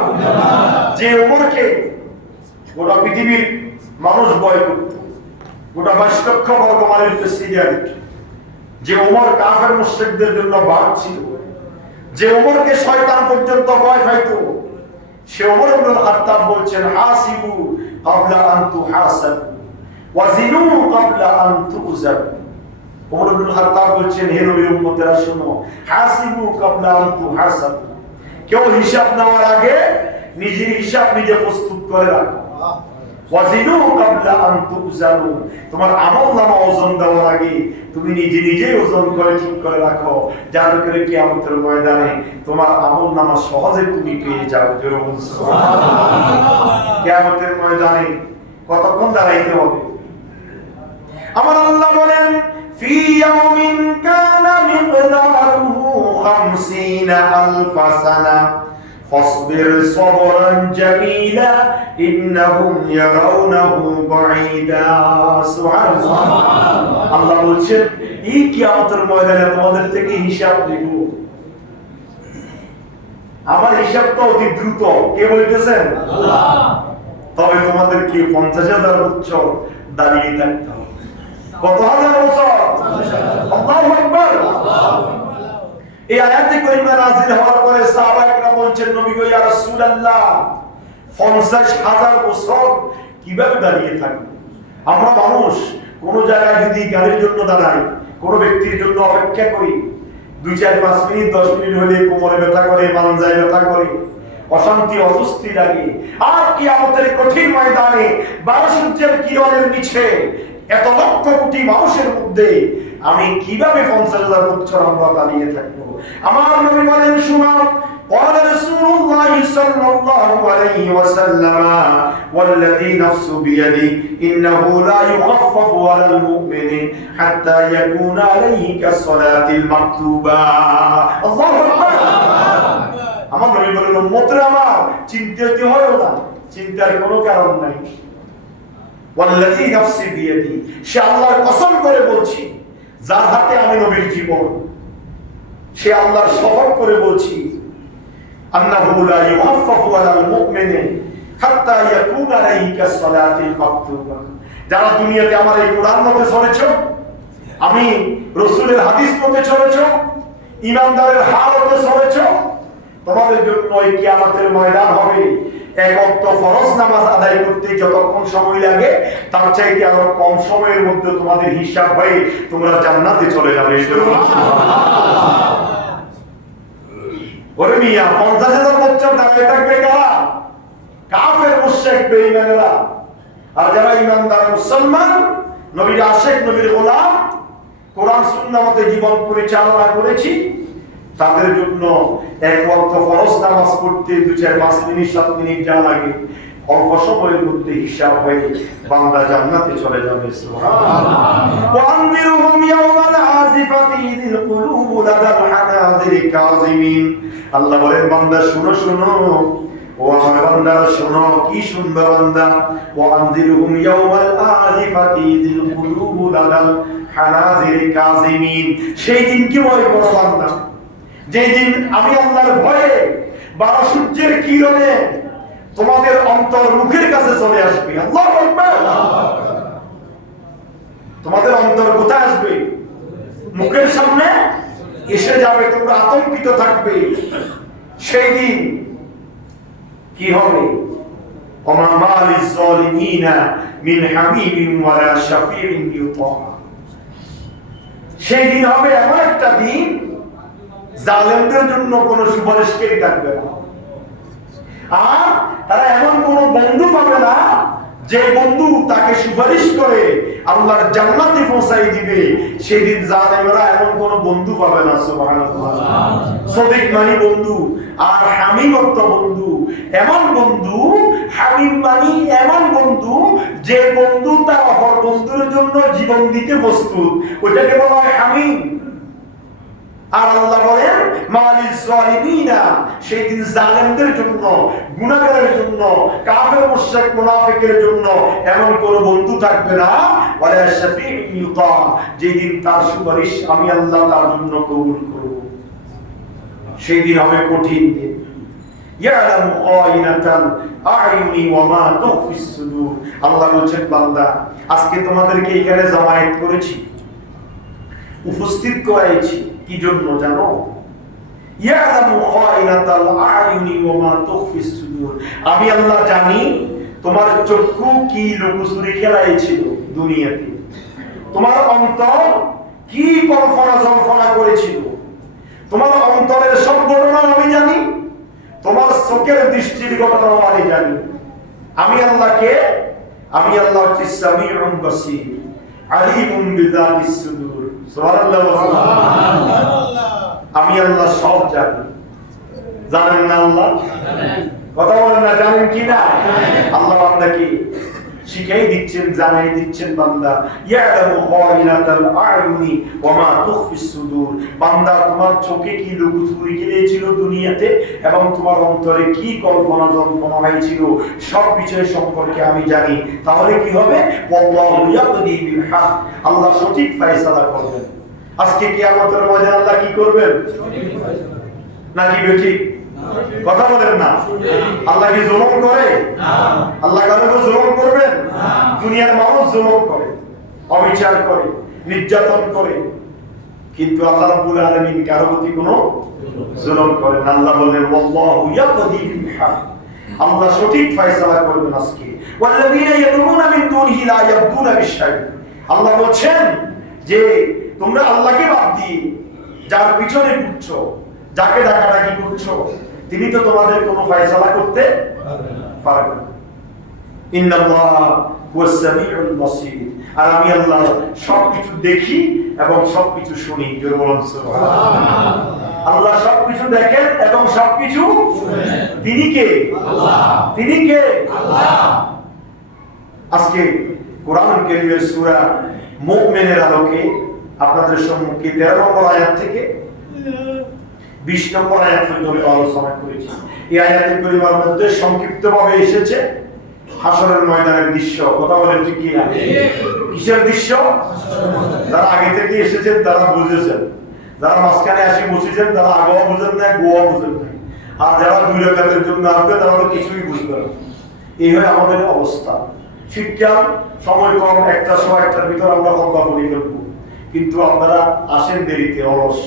যে ওমরকে গোটা পৃথিবীর মানুষ ভয় করত, গোটা 22 লক্ষ বর্গ মাইলের প্রেসিডেন্ট, যে ওমর কাফের মুশরিকদের জন্য বাদ ছিল, যে ওমরকে শয়তান পর্যন্ত ভয় পাইতো, সে ওমর ইবনে খাত্তাব বলছেন হাসিবু ক্বাবলা আন তুহাসাবু ওয়াজিনু ক্বাবলা আন তুজাবু। ওমর ইবনে খাত্তাব বলছেন হে নবীর উম্মতেরা শুনো, হাসিবু ক্বাবলা আন তুহাসাবু, কেউ হিসাব নেওয়ার আগে নিজের হিসাব নিজে প্রস্তুত করে রাখো। ওয়াজিনু ক্বাবলা আন তুজানু, তোমার আমলনামা ওজন দেওয়ার আগে তুমি নিজে নিজেই ওজন করে ঠিক করে রাখো, যাতে করে কিয়ামতের ময়দানে তোমার আমলনামা সহজে তুমি পেয়ে যাও। জোরে বলুন সুবহানাল্লাহ। কিয়ামতের ময়দানে কতক্ষণ দাঁড়াইতে হবে? আমার আল্লাহ বলেন ফি ইয়াউমিন কানা মিকদারুহু 50 আলফা সানা ফাসবির সাবরান জামিলা ইন্নাহুম ইয়ারাউনাহু বাঈদা। সুবহানাল্লাহ। আল্লাহ বলছেন এই কিয়ামতের ময়দানে তোমাদের থেকে হিসাব নিব, আমার হিসাবটা অতি দ্রুত। কে বলতেছেন? আল্লাহ। তবে তোমাদেরকে 50,000 বছর দাঁড়িয়ে থাকতে হবে। কত হাজার বছর? আল্লাহু আকবার। এই আয়াতে কারিমা নাযিল হওয়ার পরে সাহাবায়ে বলছেন নবী গো ইয়া রাসূলুল্লাহ 50,000 বছর কিভাবে দাঁড়িয়ে থাকবে? আমরা মানুষ কোন জায়গায় যদি গাড়ির জন্য দাঁড়াই, কোন ব্যক্তির জন্য অপেক্ষা করি, 2-4-5 মিনিট 10 মিনিট হলে কোমরে ব্যথা করে, মানজায় ব্যথা করে, অশান্তি অস্বস্তি লাগে। আর কিয়ামতের কঠিন ময়দানে 12 সূর্যের কিরণের নিচে এত লক্ষ কোটি মানুষের মধ্যে আমি কিভাবে 50,000 বছর আমরা দাঁড়িয়ে থাকবো? আমার নবী বলেন শুনো, قال رسول الله صلى الله عليه وسلم والذي نفس بيده إنه لا يخفف على المؤمن حتى يكون عليه كالصلاة المكتوبة। الله أكبر। আমার নবী বলেন উম্মতরা আমার চিন্তিত হয়ো না, চিন্তার কোনো কারণ নাই। ওয়াল্লাযী নাফসি বিয়াদি, সে আল্লাহর কসম করে বলছি যার হাতে আমি নবীর জীবন, সে আল্লাহর শপথ করে বলছি আন্নাহু লা ইউখাফফাফু আলাল মুমিনি হাত্তা ইয়াকুনা আলাইহি কাস-সালাতিল মাকতুবা। যারা দুনিয়াতে আমার এই কোরআন মতে চলেছো, আমি রাসূলের হাদিস মতে চলেছো, ইমানদারের হাল মতে চলেছো, তোমাদের জন্য এই কিয়ামতের ময়দান হবে এক ওয়াক্ত ফরজ নামাজ আদায় করতে যতক্ষণ সময় লাগে তার চাইতে আরো কম সময়ের মধ্যে তোমাদের হিসাব হয়ে তোমরা জান্নাতে চলে যাবে। ওরে মিয়া 50,000 বছর দাঁড়িয়ে থাকবে কারা? কাফের মুশরিক বেঈমানেরা। আর যারা ইমানদার মুসলমান, নবীর আশিক, নবীর গোলাম, কোরআন সুন্নাহ মতে জীবন পরিচালনা করেছি, তাদের জন্য এক ওয়াক্ত ফরজ নামাজ পড়তে 2-4-5 মিনিট 7 মিনিট যা লাগে অল্প সময়ের মধ্যে হিসাব হয়ে বান্দা জান্নাতে চলে যাবে। সুবহানাল্লাহ। ওয়ানদিরহুম ইয়াওমাল আজিফাতি ইযিল কুলুবু লাদাল হানাজিরি কাযিমিন। আল্লাহ বলেন বান্দা শুনো শুনো, ও আমার বান্দা শুনো, কি শুনবে বান্দা? ওয়ানদিরহুম ইয়াওমাল আজিফাতি ইযিল কুলুবু লাদাল হানাজিরি কাযিমিন। সেই দিন কি ভয় করো বান্দা, যেদিন আমি আল্লাহর ভয়ে 12 সূর্যের কিরণে তোমাদের অন্তর মুখের কাছে চলে আসবে। আল্লাহু আকবার। তোমাদের অন্তর কোথায় আসবে? মুখের সামনে এসে যাবে, তোমরা আতঙ্কিত থাকবে। সেই দিন কি হবে? ওমা মালিজ যালিমিনা মিন হামিমিন ওয়ালা শাফিউন ইউতা। সেই দিন হবে এমন একটা দিন জালেমদের জন্য কোনো সুপারিশকারী থাকবে না, আর তারা এমন কোনো বন্ধু পাবে না যে বন্ধু তাকে সুপারিশ করে আল্লাহর জান্নাতে পৌঁছাই দিবে। সেদিন জালেমরা এমন কোনো বন্ধু পাবে না। সুবহানাল্লাহ। সদিক মানে বন্ধু, আর হামিম অর্থ বন্ধু। এমন বন্ধু, হামিম মানে এমন বন্ধু যে বন্ধু তার অপর বন্ধুর জন্য জীবন দিতে প্রস্তুত, ওটাকে বলা হয় হামিম। আর আল্লাহ বলেন মালিজ যালিমিনা, সেই দিন জালেমদের জন্য, গুনাহগারের জন্য, কাফের মুশরিক মুনাফিকের জন্য এমন কোন বন্ধু থাকবে না। ওয়ালা শাফিউন ইউতা, যেদিন তার সুপারিশ আমি আল্লাহ তার জন্য কবুল করব। সেই দিন হবে কঠিন দিন। ইয়ালামু খায়িনাতাল আ'য়ুনি ওয়া মা তুখফিস সুদূর। আল্লাহ বলেন বান্দা, আজকে তোমাদেরকে এখানে জামায়াত করেছি, উপস্থিত করাইছি, কি জন্য জানো? ইয়ালামু খায়িনাতাল আ'য়ুনি ওয়া মা তুখফিস সুদূর। আমি আল্লাহ জানি তোমার চক্ষু কি লুকোচুরি খেলাইছিল দুনিয়াতে, তোমার অন্তর কি কল্পনা জল্পনা করেছিল, তোমার অন্তরের সব ঘটনা আমি জানি, তোমার চোখের দৃষ্টির ঘটনাও আমি জানি। আমি আল্লাহকে, আমি আল্লাহ হচ্ছি সামিউন বাসীর, আলিমুন বিযাতিস সুদূর। সুবহানাল্লাহ। আমি আল্লাহ সব জানি। জানেন না আল্লাহ? কথা বলেন না, জানেন কি না? আল্লাহ বান্দাকে শিখাই দিচ্ছেন, জানাই দিচ্ছেন বান্দা ইয়ালামু খায়িনাতাল আ'য়ুনি ওয়া মা তুখফিস সুদূর। বান্দা তোমার চোখে কি লুকোচুরি খেলেছিল দুনিয়াতে এবং তোমার অন্তরে কি কল্পনা জল্পনা হয়েছিল সব বিষয় সম্পর্কে আমি জানি। তাহলে কি হবে? ওয়াল্লাহু ইয়াকদি বিল হক, আল্লাহ সঠিক ফয়সালা করবেন। আজকে কিয়ামতের ময়দানে আল্লাহ কি করবেন? নাকি বেঠিক? কথা বলেন না। আল্লাহ কি জুলুম করে? না। আল্লাহ কারো জুলুম করবেন? না। দুনিয়ার মানুষ জুলুম করে, অবিচার করে, নির্যাতন করে, কিন্তু আল্লাহ রাব্বুল আলামিন কারো প্রতি কোনো জুলুম করেন না। আল্লাহ বলেন ওয়াল্লাহু ইয়াকদি বিল হক, আল্লাহ সঠিক ফয়সালা করবেন আজকে। ওয়াল্লাযীনা ইয়াদউনা মিন দুনিহি লা ইয়াবদুনা বিশাই। আল্লাহ বলেন যে তোমরা আল্লাহকে বাদ দিয়ে যার পিছনে ঘুরছো, যাকে ডাকাডাকি করছো, তিনি তো তোমাদের কোনো ফয়সালা করতে পারবেন না। ইন্নাল্লাহা হুয়াস সামিউল বাসীর। আর আমি আল্লাহ সবকিছু দেখি এবং সবকিছু শুনি। জোরে বলুন সুবহানাল্লাহ। আল্লাহ সবকিছু দেখেন এবং সবকিছু শুনেন। তিনি কে? আল্লাহ। তিনি কে? আল্লাহ। আজকে কোরআন কারীমের সূরা মুমিনের আলোকে আপনাদের সম্মুখে 13 নম্বর আয়াত থেকে 20 নম্বর আয়াত পর্যন্ত আলোচনা করেছি। এই আয়াতের পরিবার মধ্যে সংক্ষিপ্তভাবে এসেছে হাসরের ময়দানের দৃশ্য। কথা বলেন ঠিক কি না? কিসের দৃশ্য? যারা আগে থেকে এসেছেন তারা বুঝেছেন, যারা মাঝখানে এসে বসেছেন তারা আগেও বুঝেন না, গোয়া বুঝেন না। আর যারা 2 রাকাতের জন্য আসবে তারা তো কিছুই বুঝবে না। এই হয় আমাদের অবস্থা। শীতকাল, সময় কম, 1টার সময় 1টার ভিতর আমরা খতবা পড়ে ফেলবো, কিন্তু আপনারা আসেন দেরিতে, অলস,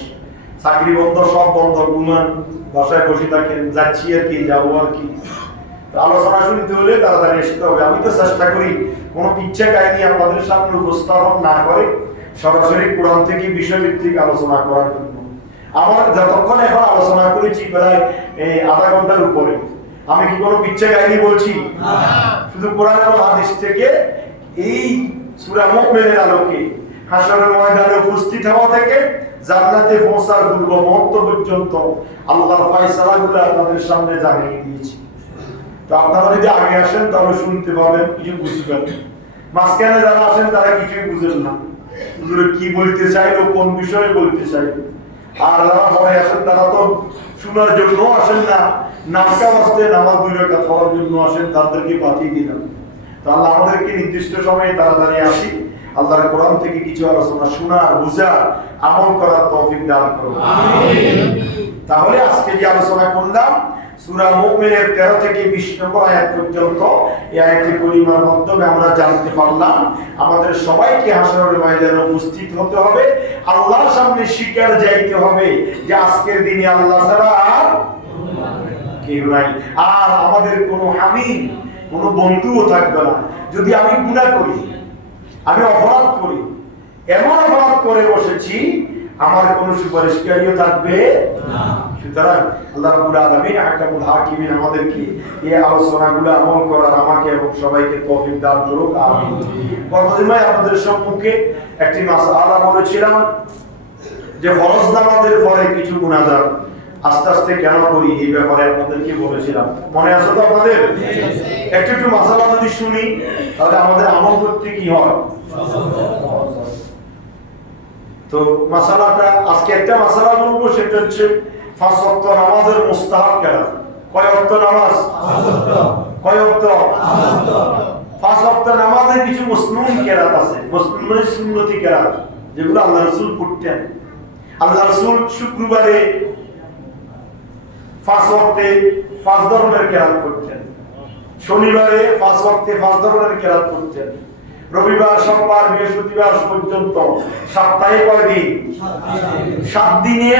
চাকরি বন্ধ, সব বন্ধ, ঘুমান, বাসায় বসে থাকেন, যাচ্ছি আর কি, যাবো আর কি। আলোচনা শুনতে হলে তাড়াতাড়ি আসতে হবে। আমি তো চেষ্টা করি কোনো কিচ্ছা কাহিনী আপনাদের সামনে উপস্থাপন না করে সরাসরি কোরআন থেকে বিষয়ভিত্তিক আলোচনা করার জন্য। আমার যতক্ষণ এখন আলোচনা করেছি প্রায় 1/2 ঘন্টার উপরে, আমি কি কোনো কিচ্ছা কাহিনী বলছি? শুধু কোরআন এবং হাদিস থেকে এই সূরা মুমিনের আলোকে হাশরের ময়দানে উপস্থিত হওয়া থেকে জান্নাতে পৌঁছার পূর্ব মুহূর্ত পর্যন্ত আল্লাহর ফয়সালাগুলো আপনাদের সামনে জানিয়ে দিয়েছি। তো আপনারা যদি আগে আসেন তাহলে শুনতে পাবেন, কিছু বুঝবেন। মাঝখানে যারা আসেন তারা কিছুই বুঝেন না, হুজুর কি বলতে চাইলো, কোন বিষয়ে বলতে চাইলো। আর যারা পরে আসেন তারা তো শোনার জন্য আসেন না, নামকা বাস্তে নামাজ 2 রাকাত পড়ার জন্য আসেন, তাদেরকে পাঠিয়ে দিলাম। তো আল্লাহ আমাদেরকে নির্দিষ্ট সময়ে তাড়াতাড়ি আসি, আল্লাহর কোরআন থেকে কিছু আলোচনা শোনা, বুঝা, আমল করার তৌফিক দান করুন। আমিন। তাহলে আজকে যে আলোচনা করলাম সূরা মুমিনের 13 থেকে 20 নম্বর আয়াত পর্যন্ত, এই আয়াতের পরিমাণের মাধ্যমে আমরা জানতে পারলাম আমাদের সবাইকে হাশরের ময়দানে উপস্থিত হতে হবে, আল্লাহর সামনে স্বীকার যাইতে হবে যে আজকের দিনে আল্লাহ ছাড়া আর কেউ নাই, আর আমাদের কোনো হামিম, কোনো বন্ধুও থাকবে না। যদি আমি গুনাহ করি, আমি অপরাধ করি, এমন অপরাধ করে বসেছি, আমার কোনো সুপারিশকারীও থাকবে না। সুতরাং আল্লাহ রাব্বুল আলামিন আহকামুল হাকিমিন আমাদেরকে এই আলোচনাগুলো আমল করার আমাকে এবং সবাইকে তৌফিক দান করুক। আমিন। পরবর্তীতে আপনাদের সম্মুখে একটি মাসআলা বলেছিলাম যে ফরজ নামাজের পরে কিছু মুনাজাত আস্তে আস্তে কেন করি, এই ব্যাপারে আপনাদেরকে বলেছিলাম, মনে আছে তো আপনাদের? একটু মাসআলা যদি শুনি তাহলে আমাদের আমল করতে কি হয়। তো মাসালাটা আজকে একটা মাসালা বলবো, সেটা হচ্ছে 5 ওয়াক্ত নামাজের মুস্তাহাব কেরাত। কয় ওয়াক্ত নামাজ? 5 ওয়াক্ত। কয় ওয়াক্ত? 5 ওয়াক্ত নামাজের কিছু মুসনুন কেরাত আছে, মুসনুন সুন্নতি কেরাত, যেগুলো আল্লাহ রাসূল পড়তেন। আল্লাহ রাসূল শুক্রবারে 5 ওয়াক্তে 5 ধরনের কেরাত পড়তেন, শনিবারে 5 ওয়াক্তে 5 ধরনের কেরাত পড়তেন, রবিবার, সোমবার, বৃহস্পতিবার পর্যন্ত সপ্তাহে কয় দিন? 7 দিনে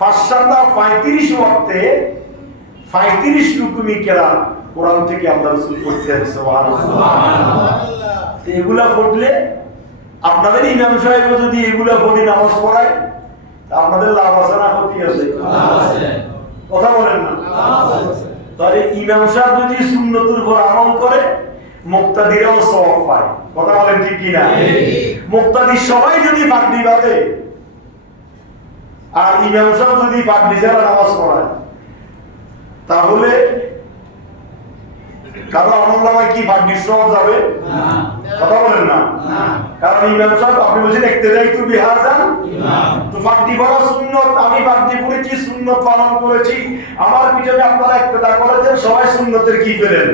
535 ওয়াক্তে 35 রকমের কেরাত কোরআন থেকে আল্লাহ রাসূল পড়তেন। সুবহানাল্লাহ। এগুলা পড়লে আপনাদের ইমাম সাহেব যদি এগুলা পড়ে নামাজ পড়ায়, আপনাদের লাভ আছে না ক্ষতি আছে? লাভ আছে। কথা বলেন না? লাভ আছে। তাহলে ইমাম সাহেব যদি সুন্নতের উপর আমল করে, মুক্তাদিরাও সওয়াব পায়। কথা বলেন ঠিক কি না? মুক্তাদি সবাই যদি পাগড়ি বাঁধে আর ইমাম সাহেব যদি পাগড়ি ছাড়া নামাজ পড়ায়, তাহলে কারো আমলনামায় কি পাগড়ির সওয়াব যাবে? না। কথা বলেন না? না। কারণ ইমাম সাহেব, আপনি বলছেন ইক্তেদাইতু বিহাযান ইমাম, তো পাগড়ি পরা সুন্নাত, আমি পাগড়ি পরেছি, সুন্নাত পালন করেছি, আমার পিছনে আপনারা ইক্তেদা করেছেন, সবাই সুন্নতের কি পেলেন?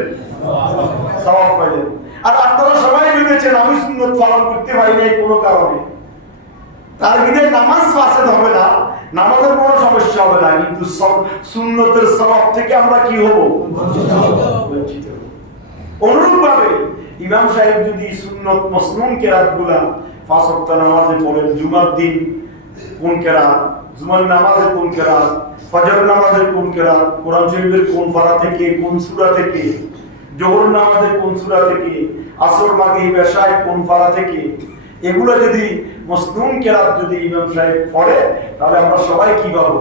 সওয়াব পাইলেন। আর আপনারা সবাই ভেবেছেন আমি সুন্নত পালন করতে পারি নাই কোনো কারণে, তার বিধায় নামাজ ফাসেদ হবে না, নামাজের কোনো সমস্যা হবে না, কিন্তু সুন্নতের সওয়াব থেকে আমরা কি হব? বঞ্চিত হব। অনুরূপভাবে ইমাম সাহেব যদি সুন্নত মাসনুন কেরাতগুলা 5 ওয়াক্ত নামাজে পড়েন, জুমার দিন কোন কেরাত, জুমার নামাজে কোন কেরাত, ফজর নামাজে কোন কেরাত, কোরআন শরীফের কোন পারা থেকে, কোন সূরা থেকে, জোহর নামাজের কোন সূরা থেকে, আসর, মাগরিব, ইশায় কোন পারা থেকে, এগুলো যদি মাসনুন কেরাত যদি ইমাম সাহেব পড়ে, তাহলে আমরা সবাই কি পাবো?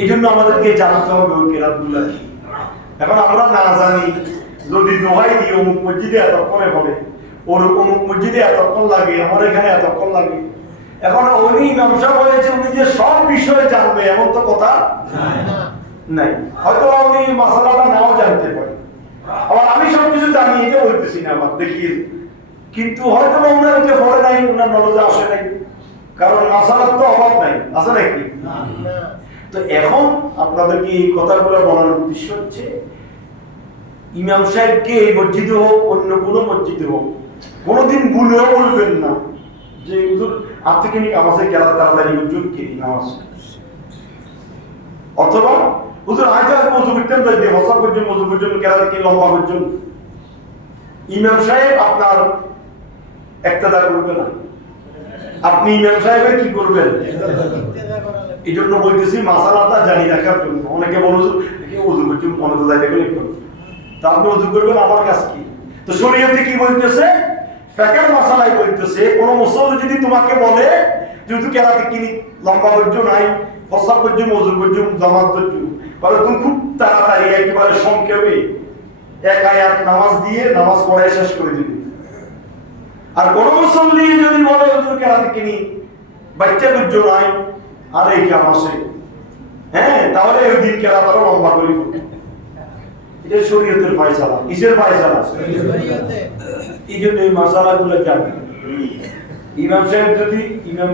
এইজন্য আমাদেরকে জানতে হবে ওই কেরাতগুলো কি। এখন আমরা না জানি, যদি দোহাই দিই অমুক মসজিদে এতক্ষণে পড়ে, ওর অমুক মসজিদে এতক্ষণ লাগে, আমার এখানে এতক্ষণ লাগে, এখন উনি ইমাম সাহেব হয়েছে, উনি যে সব বিষয়ে জানবে এমন তো কথা নাই। হয়তো উনি মাসালাটা নাও জানতে পারে, আবার আমি সবকিছু জানি এটা বলতেছি না, আবার দেখিয়ে, কিন্তু হয়তো ওনার এটা পড়ে নাই, ওনার নলেজে আসে নাই, কারণ মাসালার তো অভাব নাই, আছে নাকি? তো এখন আপনাদেরকে এই কথাগুলো বলার উদ্দেশ্য হচ্ছে, ইমাম সাহেবকে এই মসজিদে হোক অন্য কোনো মসজিদে হোক কোনোদিন ভুলেও বলবেন না যে হুজুর আপ থেকে নামাজে কেরাত তাড়াতাড়ি হুজুর কি নামাজ, অথবা হুজুর আজ মজু করতেন তো যে বছর পর্যন্ত মজু পর্যন্ত কেরা থেকে লম্বা পর্যন্ত ইমাম সাহেব আপনার ইক্তেদা করবে না, আপনি ইমাম সাহেবের কি করবেন? এই জন্য বলতেছি মাসালাটা জানি রাখার জন্য। অনেকে বলো ওযু করছেন মনে তো যাইতে গেলে তা আপনি ওযু করবেন আমার কাজ কি? তো শরীয়তে কি বলতেছে? ফিকহের মাসালাই বলতেছে কোন মুসল্লি যদি তোমাকে বলে যেহেতু কেরাতে কি লম্বা পর্যন্ত নাই, ফসল পর্যন্ত ওযু পর্যন্ত জামাত পর্যন্ত, তাহলে তুমি খুব তাড়াতাড়ি একেবারে সংক্ষেপে এক আয়াত নামাজ দিয়ে নামাজ পড়ায় শেষ করে দিবে। আর কোন মুসল্লি যদি বলে হুজুর কেরাতে কি বাচ্চা পর্যন্ত নাই আর এই কাম আসে, হ্যাঁ, তাহলে ওই দিন কেরাত আরো লম্বা করে ফেলবে। এটা শরীয়তের ফয়সালা। কিসের ফয়সালা? এই জন্য এই মাসালাগুলো জানেন। ইমাম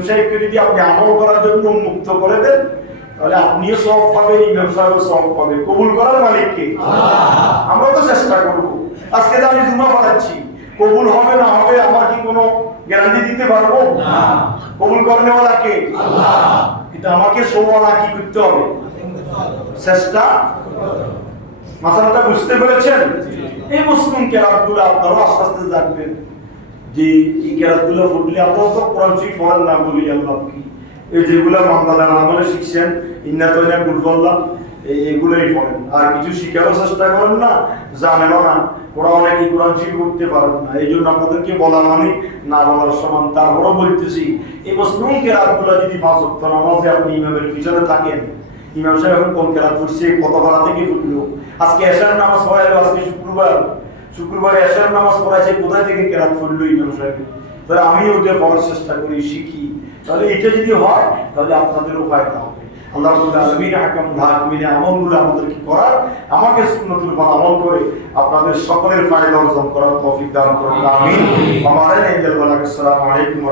সাহেবকে যদি আপনি আমল করার জন্য মুক্ত করে দেন তাহলে আপনিও সওয়াব পাবেন, ইমাম সাহেবও সওয়াব পাবে। কবুল করার মালিক কে? আল্লাহ। আমরা তো চেষ্টা করব। আজকে তো আমি জুমা পড়াচ্ছি, কবুল হবে না হবে আমার কি কোনো গ্যারান্টি দিতে পারবো না? কবুল করনেওয়ালা কে? আল্লাহ। কিন্তু আমাকে সময় কি করতে হবে? চেষ্টা। মাসালাটা বুঝতে পেরেছেন? এই মুসলিম কেরাতগুলো আপনারা আস্তে আস্তে জানবেন যে এই কেরাতগুলো পড়লে আপনারা তো কোরআন শরীফ পড়েন না বলি আল্লাহ কি এই যেগুলো মামলাদার আমলে শিখছেন ইন্না তয়না কুলফাল্লাহ এগুলোই পড়েন, আর কিছু শিখারও চেষ্টা করেন না, জানেনও না। ওরা অনেকে কোরআন শরীফ পড়তে পারেন না, এই জন্য আপনাদেরকে বলা মানে না বলার সমান। তারপরও বলতেছি এই মুসলিম কেরাতগুলো যদি 5 ওয়াক্ত নামাজে আপনি ইমামের পিছনে থাকেন, ইমাম সাহেব এখন কোন কেরাত পড়ছে কত ভাড়া থেকে পড়লো, আজকে এশার নামাজ পড়াইলো, আজকে শুক্রবার এশার নামাজ পড়াইছে, কোথায় থেকে কেরাত পড়লো ইমাম সাহেব, তাহলে আমি ওটা পড়ার চেষ্টা করি, শিখি। তাহলে এটা যদি হয় তাহলে আপনাদেরও ফায়দা হবে। আল্লাহ রাব্বুল আলামিন আহকামুল হাকিমিন আমলগুলো আমাদেরকে করার, আমাকে সুন্নাতুল উপর আমল করে আপনাদের সকলের ফায়দা অর্জন করার তৌফিক দান করুন। আমিন। আসসালামু আলাইকুম।